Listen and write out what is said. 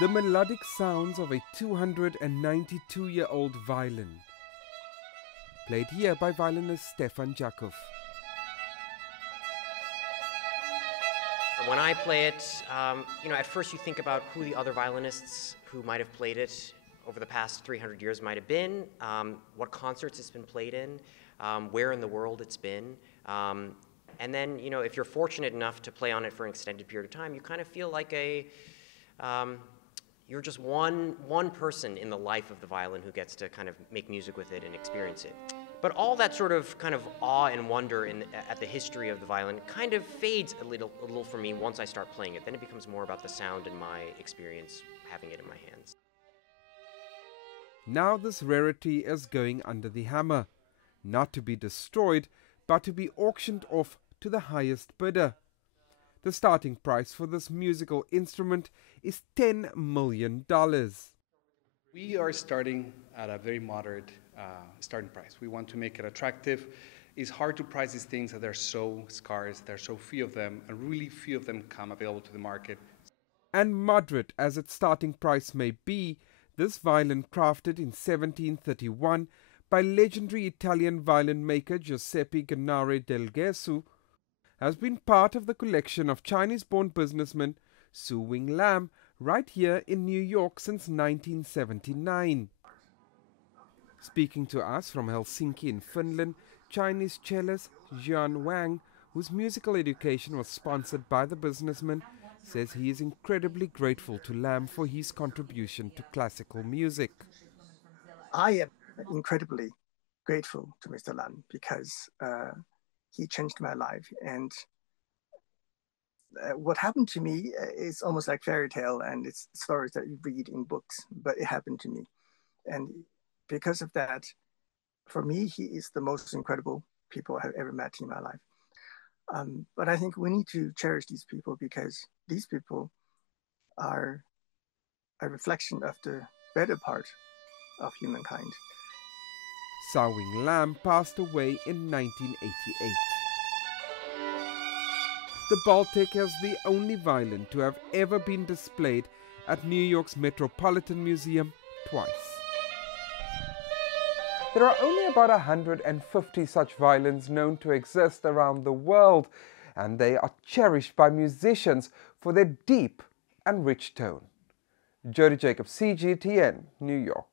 The melodic sounds of a 292-year-old violin, played here by violinist Stefan Jakov. When I play it, at first you think about who the other violinists who might have played it over the past 300 years might have been, what concerts it's been played in, where in the world it's been. And then, if you're fortunate enough to play on it for an extended period of time, you kind of feel like you're just one person in the life of the violin who gets to kind of make music with it and experience it. But all that sort of kind of awe and wonder at the history of the violin kind of fades a little for me once I start playing it. Then it becomes more about the sound and my experience having it in my hands. Now this rarity is going under the hammer, not to be destroyed, but to be auctioned off to the highest bidder. The starting price for this musical instrument is $10 million. We are starting at a very moderate starting price. We want to make it attractive. It's hard to price these things that they're so scarce, there are so few of them, and really few of them come available to the market. And moderate as its starting price may be, this violin, crafted in 1731 by legendary Italian violin maker Giuseppe Gennaro del Gesu, has been part of the collection of Chinese-born businessman Su Wing Lam right here in New York since 1979. Speaking to us from Helsinki in Finland, Chinese cellist Jian Wang, whose musical education was sponsored by the businessman, says he is incredibly grateful to Lam for his contribution to classical music. I am incredibly grateful to Mr. Lam because he changed my life, and what happened to me is almost like fairy tale, and it's stories that you read in books, but it happened to me. And because of that, for me, he is the most incredible people I have ever met in my life. But I think we need to cherish these people because these people are a reflection of the better part of humankind. Su Wing Lam passed away in 1988. The Baltic is the only violin to have ever been displayed at New York's Metropolitan Museum twice. There are only about 150 such violins known to exist around the world, and they are cherished by musicians for their deep and rich tone. Jody, CGTN, New York.